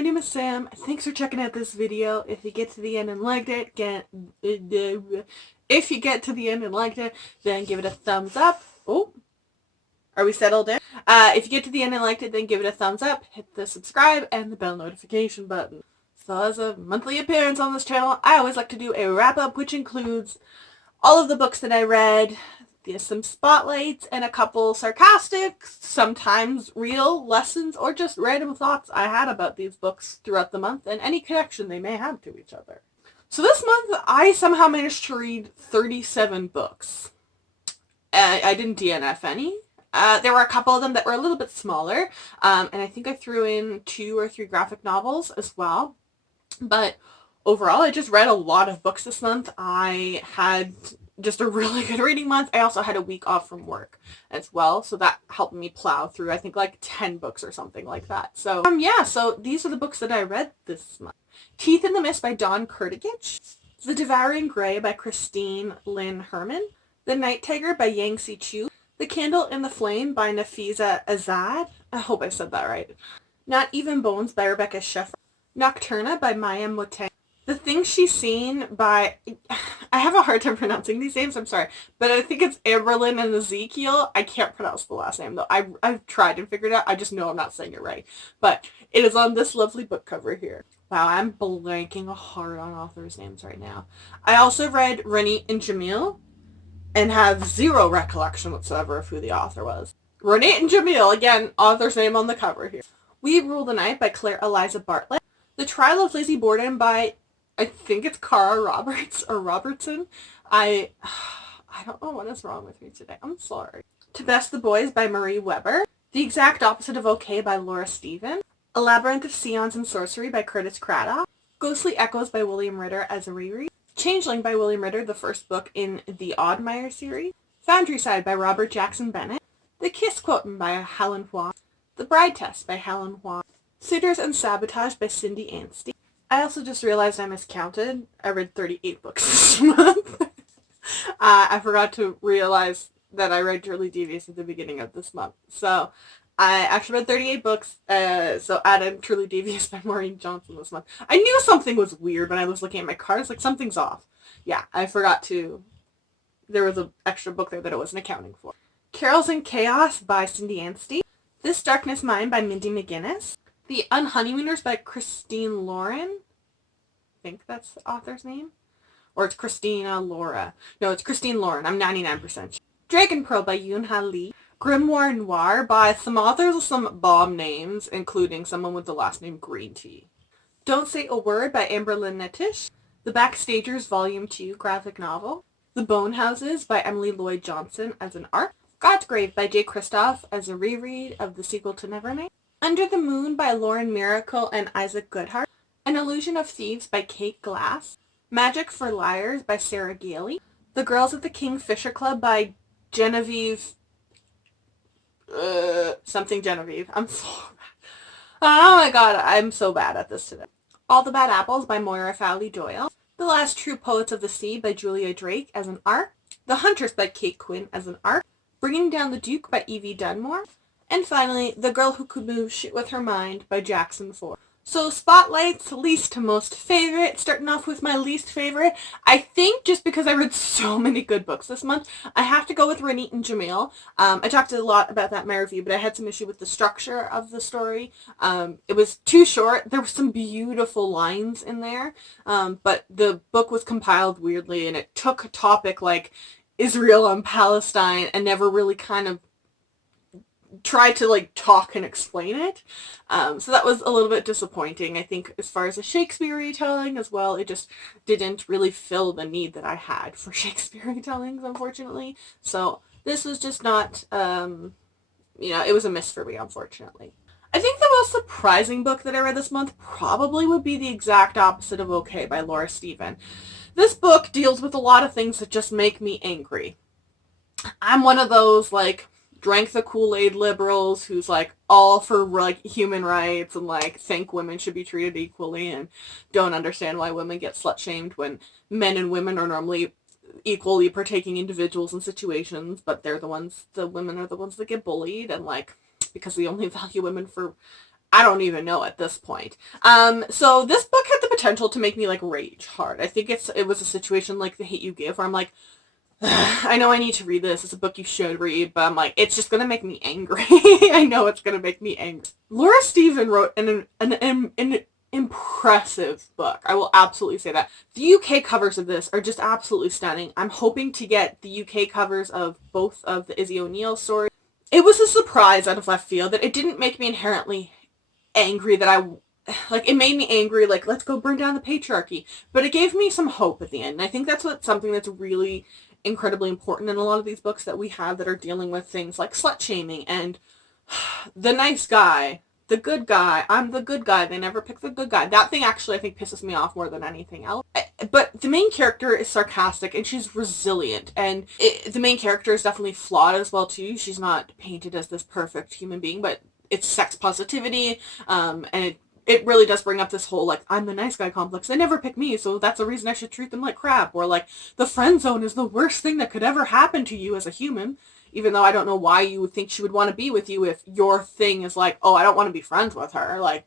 my name is Sam. Thanks for checking out this video. If you get to the end and liked it, then give it a thumbs up. Oh, are we settled in? If you get to the end and liked it, then give it a thumbs up. Hit the subscribe and the bell notification button. So as a monthly appearance on this channel, I always like to do a wrap-up, which includes all of the books that I read, some spotlights, and a couple sarcastic, sometimes real lessons, or just random thoughts I had about these books throughout the month and any connection they may have to each other. So this month, I somehow managed to read 37 books. I didn't DNF any. There were a couple of them that were a little bit smaller, and I think I threw in 2 or 3 graphic novels as well. But overall, I just read a lot of books this month. I had just a really good reading month. I also had a week off from work as well, so that helped me plow through, I think, like 10 books or something like that. So, yeah, so these are the books that I read this month. Teeth in the Mist by Dawn Kurtagich, The Devouring Grey by Christine Lynn Herman, The Night Tiger by Yangtze Chu, The Candle in the Flame by Nafisa Azad, I hope I said that right, Not Even Bones by Rebecca Sheffer, Nocturna by Maya Moteng, The Things She's Seen by, I have a hard time pronouncing these names, I'm sorry, but I think it's Amberlyn and Ezekiel. I can't pronounce the last name though. I've tried and figured it out. I just know I'm not saying it right. But it is on this lovely book cover here. Wow, I'm blanking hard on authors' names right now. I also read Renée and Jamil and have zero recollection whatsoever of who the author was. Renée and Jamil, again, author's name on the cover here. We Rule the Night by Claire Eliza Bartlett. The Trial of Lizzie Borden by, I think it's Cara Roberts or Robertson. I don't know what is wrong with me today. I'm sorry. To Best the Boys by Marie Weber. The Exact Opposite of Okay by Laura Stephen. A Labyrinth of Scions and Sorcery by Curtis Craddock. Ghostly Echoes by William Ritter as a reread. Changeling by William Ritter, the first book in the Oddmeyer series. Foundryside by Robert Jackson Bennett. The Kiss Quotin' by Helen Huang. The Bride Test by Helen Huang. Suitors and Sabotage by Cindy Anstey. I also just realized I miscounted. I read 38 books this month. I forgot to realize that I read Truly Devious at the beginning of this month. So I actually read 38 books, so added Truly Devious by Maureen Johnson this month. I knew something was weird when I was looking at my cards, like something's off. Yeah, I forgot to, there was an extra book there that I wasn't accounting for. Carols in Chaos by Cindy Anstey. This Darkness Mine by Mindy McGinnis. The Unhoneymooners by Christine Lauren. I think that's the author's name. Or it's Christina Laura. No, it's Christine Lauren. I'm 99% sure. Dragon Pearl by Yoon-Ha Lee. Grimoire Noir by some authors with some bomb names, including someone with the last name Green Tea. Don't Say a Word by Amberlyn Nettish. The Backstagers Volume 2 graphic novel. The Bone Houses by Emily Lloyd Johnson as an art. God's Grave by Jay Kristoff as a reread of the sequel to Nevernight. Under the Moon by Lauren Miracle and Isaac Goodhart. An Illusion of Thieves by Kate Glass. Magic for Liars by Sarah Gailey. The Girls at the Kingfisher Club by Genevieve... something Genevieve. I'm so bad. Oh my god, I'm so bad at this today. All the Bad Apples by Moira Fowley Doyle. The Last True Poets of the Sea by Julia Drake as an art. The Huntress by Kate Quinn as an art. Bringing Down the Duke by Evie Dunmore. And finally, The Girl Who Could Move Shit With Her Mind by Jackson Ford. So spotlights, least to most favorite. Starting off with my least favorite. I think just because I read so many good books this month, I have to go with Renée and Jamil. I talked a lot about that in my review, but I had some issue with the structure of the story. It was too short. There were some beautiful lines in there, but the book was compiled weirdly, and it took a topic like Israel and Palestine and never really kind of tried to like talk and explain it. So that was a little bit disappointing. I think as far as a Shakespeare retelling as well, it just didn't really fill the need that I had for Shakespeare retellings, unfortunately. So this was just not, it was a miss for me, unfortunately. I think the most surprising book that I read this month probably would be The Exact Opposite of Okay by Laura Stephen. This book deals with a lot of things that just make me angry. I'm one of those, like, drank the Kool-Aid liberals who's, like, all for, like, human rights and, like, think women should be treated equally and don't understand why women get slut-shamed when men and women are normally equally partaking individuals in situations, but the women are the ones that get bullied, and, like, because we only value women for I don't even know at this point. So this book had the potential to make me like rage hard. I think it was a situation like The Hate U Give where I'm like, I know I need to read this. It's a book you should read, but I'm like, it's just gonna make me angry. I know it's gonna make me angry. Laura Stephen wrote an impressive book. I will absolutely say that. The UK covers of this are just absolutely stunning. I'm hoping to get the UK covers of both of the Izzy O'Neill stories. It was a surprise out of left field that it didn't make me inherently angry it made me angry, like, let's go burn down the patriarchy. But it gave me some hope at the end. And I think that's something that's really incredibly important in a lot of these books that we have that are dealing with things like slut-shaming and the nice guy, the good guy, I'm the good guy, they never pick the good guy. That thing actually, I think, pisses me off more than anything else. But the main character is sarcastic and she's resilient. And the main character is definitely flawed as well, too. She's not painted as this perfect human being, but it's sex positivity, and it really does bring up this whole, like, I'm the nice guy complex. They never pick me, so that's a reason I should treat them like crap. Or, like, the friend zone is the worst thing that could ever happen to you as a human. Even though I don't know why you would think she would want to be with you if your thing is like, oh, I don't want to be friends with her. Like,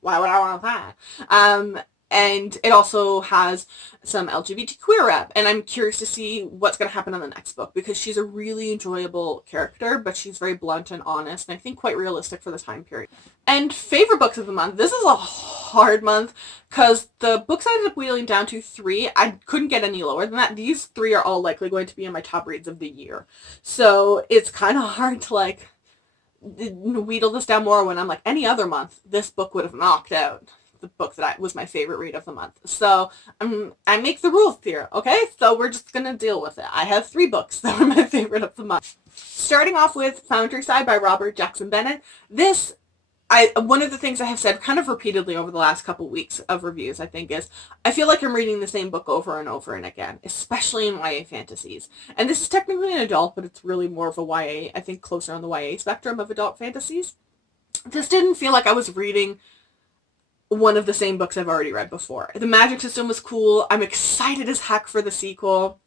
why would I want that? And it also has some LGBT queer rep. And I'm curious to see what's going to happen in the next book because she's a really enjoyable character, but she's very blunt and honest and I think quite realistic for the time period. And favorite books of the month. This is a hard month because the books I ended up wheeling down to 3. I couldn't get any lower than that. These 3 are all likely going to be in my top reads of the year. So it's kind of hard to like wheedle this down more when I'm like, any other month, this book would have knocked out the book that was my favorite read of the month. So I make the rules here, okay? So we're just going to deal with it. I have 3 books that were my favorite of the month. Starting off with Foundryside by Robert Jackson Bennett. One of the things I have said kind of repeatedly over the last couple weeks of reviews, I think, is I feel like I'm reading the same book over and over and again, especially in YA fantasies. And this is technically an adult, but it's really more of a YA, I think closer on the YA spectrum of adult fantasies. This didn't feel like I was reading one of the same books I've already read before. The magic system was cool. I'm excited as heck for the sequel.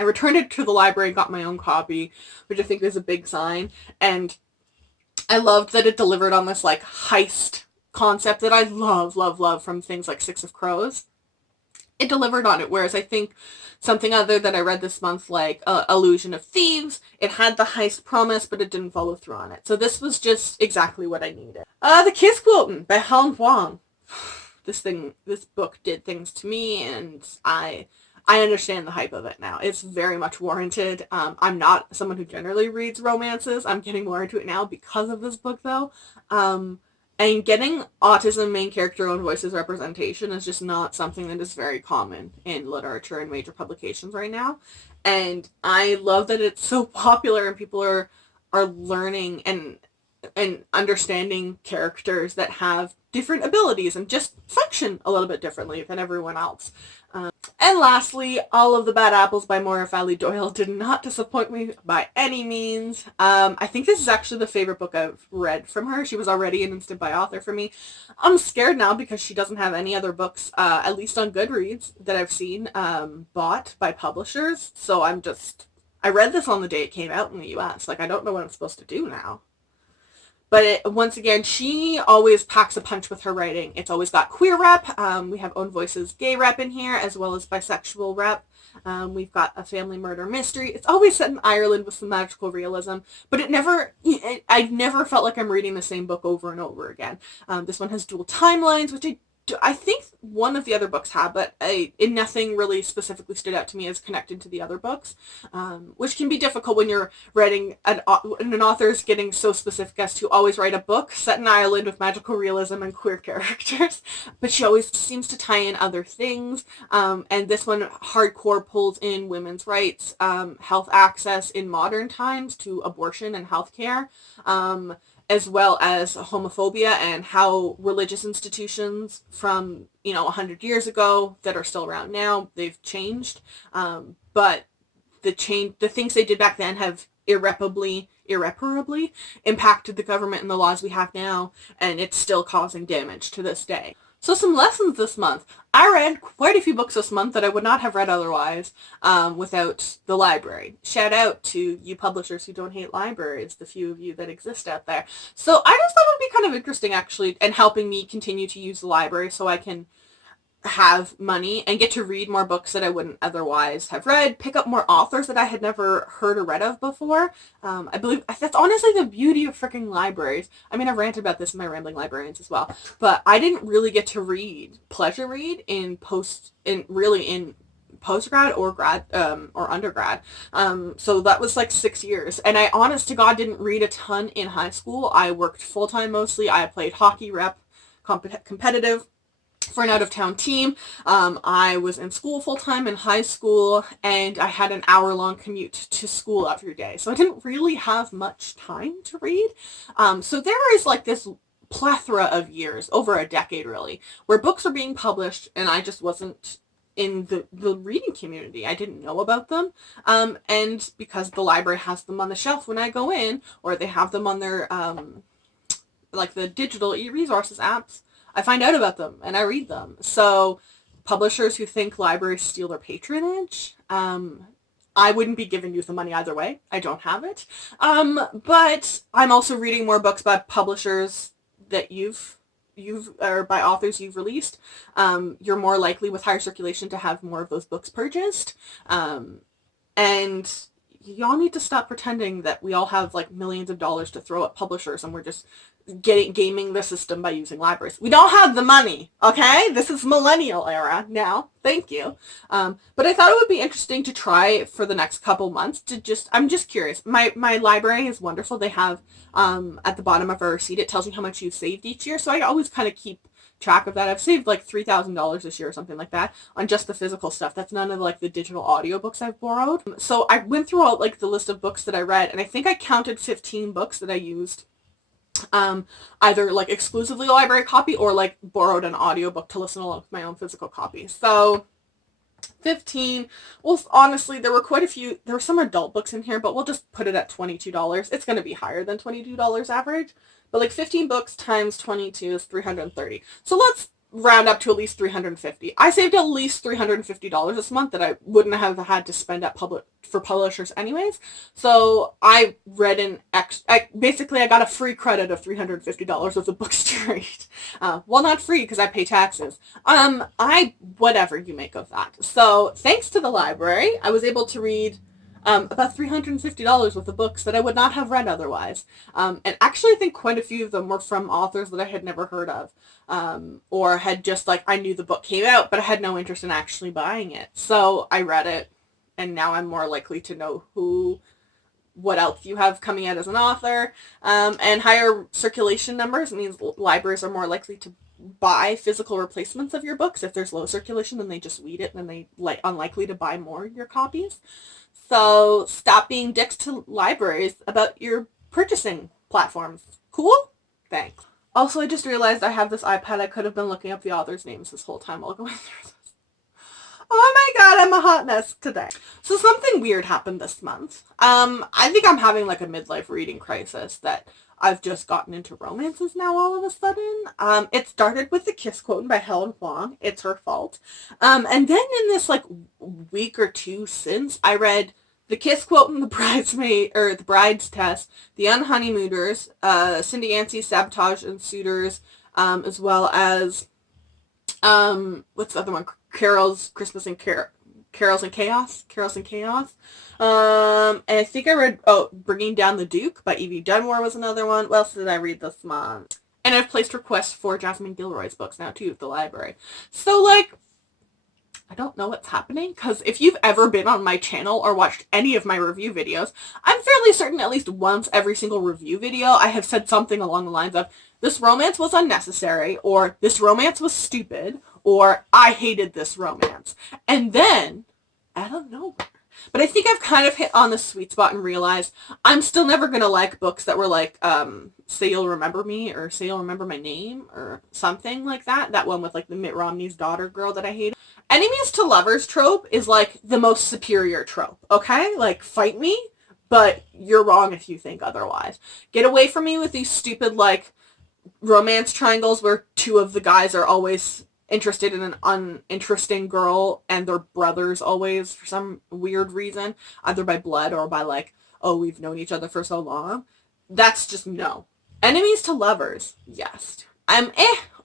I returned it to the library and got my own copy, which I think is a big sign. And I loved that it delivered on this like heist concept that I love from things like Six of Crows. It delivered on it, whereas I think something other that I read this month, like Illusion of Thieves, it had the heist promise, but it didn't follow through on it. So this was just exactly what I needed. The Kiss Quiltin by Helen Huang. This book did things to me, and I understand the hype of it now. It's very much warranted. I'm not someone who generally reads romances. I'm getting more into it now because of this book, though. And getting autism main character own voices representation is just not something that is very common in literature and major publications right now. And I love that it's so popular and people are learning and understanding characters that have different abilities and just function a little bit differently than everyone else. And lastly, All of the Bad Apples by Moira Fowley Doyle did not disappoint me by any means. I think this is actually the favorite book I've read from her. She was already an instant buy author for me. I'm scared now because she doesn't have any other books, at least on Goodreads, that I've seen bought by publishers. So I read this on the day it came out in the US. Like, I don't know what I'm supposed to do now. But once again, she always packs a punch with her writing. It's always got queer rep. We have Own Voices gay rep in here, as well as bisexual rep. We've got a family murder mystery. It's always set in Ireland with some magical realism. But I never felt like I'm reading the same book over and over again. This one has dual timelines, which I think one of the other books had, but nothing really specifically stood out to me as connected to the other books, which can be difficult when you're writing, an author is getting so specific as to always write a book set in Ireland with magical realism and queer characters, but she always seems to tie in other things, and this one hardcore pulls in women's rights, health access in modern times to abortion and healthcare, as well as homophobia and how religious institutions from, 100 years ago that are still around now, they've changed. But the things they did back then have irreparably impacted the government and the laws we have now, and it's still causing damage to this day. So some lessons this month. I read quite a few books this month that I would not have read otherwise without the library. Shout out to you publishers who don't hate libraries, the few of you that exist out there. So I just thought it would be kind of interesting, actually, and helping me continue to use the library so I can have money and get to read more books that I wouldn't otherwise have read, pick up more authors that I had never heard or read of before. I believe that's honestly the beauty of freaking libraries. I mean, I've ranted about this in my Rambling Librarians as well, but I didn't really get to pleasure read in postgrad or grad or undergrad. So that was like 6 years, and I honest to God didn't read a ton in high school. I worked full-time mostly. I played hockey rep competitive for an out-of-town team. I was in school full-time in high school, and I had an hour-long commute to school every day. So I didn't really have much time to read. So there is like this plethora of years, over a decade really, where books are being published and I just wasn't in the reading community. I didn't know about them. And because the library has them on the shelf when I go in, or they have them on their, like the digital e-resources apps, I find out about them and I read them. So publishers who think libraries steal their patronage, I wouldn't be giving you the money either way. I don't have it. But I'm also reading more books by publishers that or by authors you've released. You're more likely with higher circulation to have more of those books purchased. And y'all need to stop pretending that we all have like millions of dollars to throw at publishers and we're just gaming the system by using libraries. We don't have the money, okay? This is millennial era now. Thank you. But I thought it would be interesting to try for the next couple months to I'm just curious. My library is wonderful. They have at the bottom of our receipt, it tells you how much you've saved each year. So I always kind of keep track of that. I've saved like $3,000 this year or something like that on just the physical stuff. That's none of like the digital audiobooks I've borrowed. So I went through all like the list of books that I read, and I think I counted 15 books that I used either like exclusively a library copy or like borrowed an audiobook to listen along with my own physical copy. So 15. Well, honestly, there were quite a few. There were some adult books in here, but we'll just put it at $22. It's going to be higher than $22 average. But like 15 books times 22 is 330. So let's round up to at least 350. I saved at least $350 this month that I wouldn't have had to spend at for publishers anyways. So I read basically I got a free credit of $350 of the books to read. Well, not free because I pay taxes. Whatever you make of that. So thanks to the library, I was able to read about $350 worth of books that I would not have read otherwise. And actually I think quite a few of them were from authors that I had never heard of. Or had just like, I knew the book came out, but I had no interest in actually buying it. So I read it, and now I'm more likely to know what else you have coming out as an author. And higher circulation numbers means libraries are more likely to buy physical replacements of your books. If there's low circulation, then they just weed it, and then they unlikely to buy more of your copies. So stop being dicks to libraries about your purchasing platforms. Cool? Thanks. Also, I just realized I have this iPad. I could have been looking up the authors' names this whole time while going through this. Oh my god, I'm a hot mess today. So something weird happened this month. I think I'm having like a midlife reading crisis that I've just gotten into romances now all of a sudden. It started with The Kiss Quote by Helen Huang. It's her fault. And then in this like week or two since, I read The Kiss Quote and The Bride's Test, The Unhoneymooners, Cindy Yancey's Sabotage and Suitors, as well as, what's the other one? Carols and Chaos. And I think I read, Bringing Down the Duke by Evie Dunmore was another one. What else did I read this month? And I've placed requests for Jasmine Gilroy's books now too at the library. So like, I don't know what's happening, because if you've ever been on my channel or watched any of my review videos, I'm fairly certain at least once every single review video I have said something along the lines of, this romance was unnecessary, or this romance was stupid, or I hated this romance. And then, I don't know, but I think I've kind of hit on the sweet spot and realized I'm still never going to like books that were like, Say You'll Remember Me, or Say You'll Remember My Name, or something like that. That one with like the Mitt Romney's daughter girl that I hated. Enemies to lovers trope is like the most superior trope, okay? Like, fight me, but you're wrong if you think otherwise. Get away from me with these stupid, like, romance triangles where two of the guys are always interested in an uninteresting girl and their brothers always for some weird reason, either by blood or by like, oh, we've known each other for so long. That's just no. Enemies to lovers, yes. I'm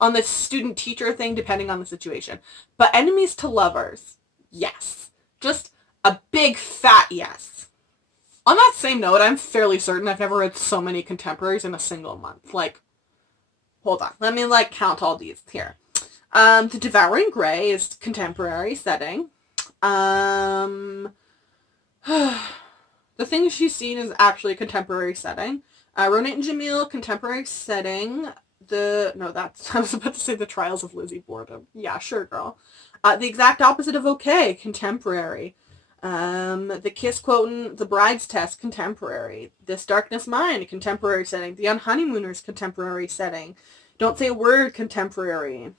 on the student teacher thing depending on the situation. But enemies to lovers, yes. Just a big fat yes. On that same note, I'm fairly certain I've never read so many contemporaries in a single month. Like, hold on. Let me like count all these here. The Devouring Grey is contemporary setting. The Thing She's Seen is actually a contemporary setting. Ronit and Jamil, contemporary setting. I was about to say The Trials of Lizzie Borden. Yeah, sure, girl. The Exact Opposite of Okay, contemporary. The Kiss Quotin', The Bride's Test, contemporary. This Darkness Mine, contemporary setting. The Unhoneymooners, contemporary setting. Don't Say a Word, contemporary.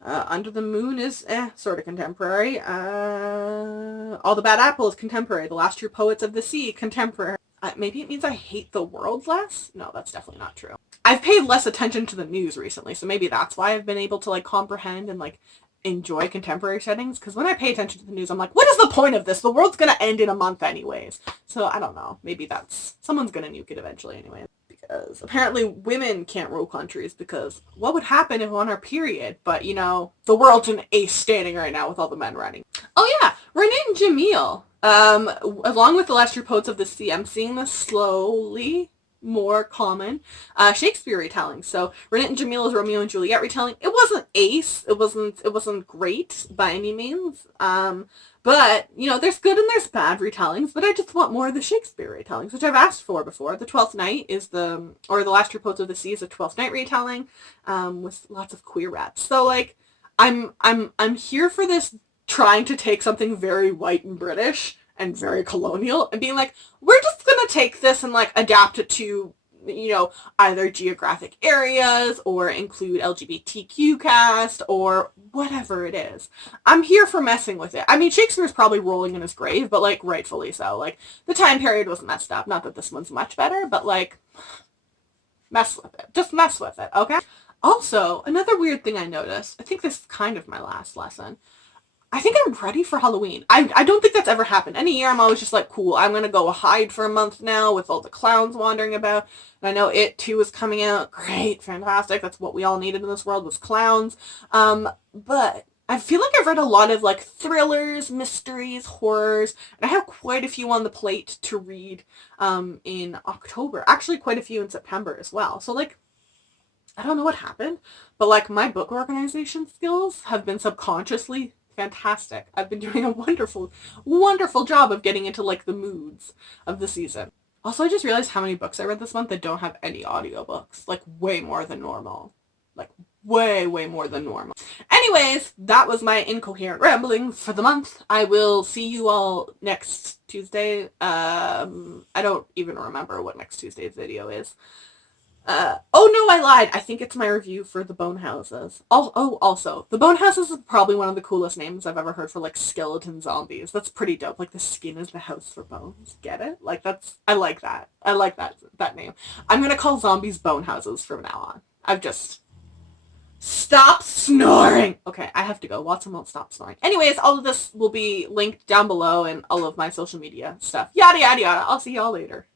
Under the Moon is sort of contemporary. All the Bad Apples, contemporary. The Last True Poets of the Sea, contemporary. Maybe it means I hate the world less? No, that's definitely not true. I've paid less attention to the news recently, so maybe that's why I've been able to like comprehend and like enjoy contemporary settings, because when I pay attention to the news, I'm like, what is the point of this? The world's gonna end in a month anyways. So I don't know. Maybe someone's gonna nuke it eventually anyway. Because apparently women can't rule countries because what would happen if on our period? But, you know, the world's in ace standing right now with all the men running. Oh yeah, Renee and Jamil. Along with The Last True Poets of the Sea, I'm seeing this slowly more common Shakespeare retelling. So Renee and Jamil's Romeo and Juliet retelling. It wasn't ace. It wasn't great by any means. But, you know, there's good and there's bad retellings, but I just want more of the Shakespeare retellings, which I've asked for before. The Twelfth Night The Last True Poets of the Sea is a Twelfth Night retelling, with lots of queer rats. So, like, I'm here for this, trying to take something very white and British and very colonial and being like, we're just gonna take this and, like, adapt it to, you know, either geographic areas or include LGBTQ cast or whatever it is. I'm here for messing with it. I mean, Shakespeare's probably rolling in his grave, but, like, rightfully so. Like, the time period was messed up. Not that this one's much better, but, like, mess with it. Just mess with it, okay? Also, another weird thing I noticed, I think this is kind of my last lesson, I think I'm ready for Halloween. I don't think that's ever happened. Any year I'm always just like, cool, I'm going to go hide for a month now with all the clowns wandering about. And I know It 2 is coming out. Great, fantastic. That's what we all needed in this world was clowns. But I feel like I've read a lot of like thrillers, mysteries, horrors, and I have quite a few on the plate to read in October. Actually, quite a few in September as well. So like, I don't know what happened, but like my book organization skills have been subconsciously fantastic. I've been doing a wonderful, wonderful job of getting into like the moods of the season. Also, I just realized how many books I read this month that don't have any audiobooks. Like way more than normal. Like way, way more than normal. Anyways, that was my incoherent ramblings for the month. I will see you all next Tuesday. I don't even remember what next Tuesday's video is. Oh no, I lied. I think it's my review for the Bone Houses. Also, the Bone Houses is probably one of the coolest names I've ever heard for like skeleton zombies. That's pretty dope. Like the skin is the house for bones. Get it? Like I like that. I like that name. I'm gonna call zombies Bone Houses from now on. I've just stop snoring. Okay, I have to go. Watson won't stop snoring. Anyways, all of this will be linked down below and all of my social media stuff. Yada yada yada. I'll see y'all later.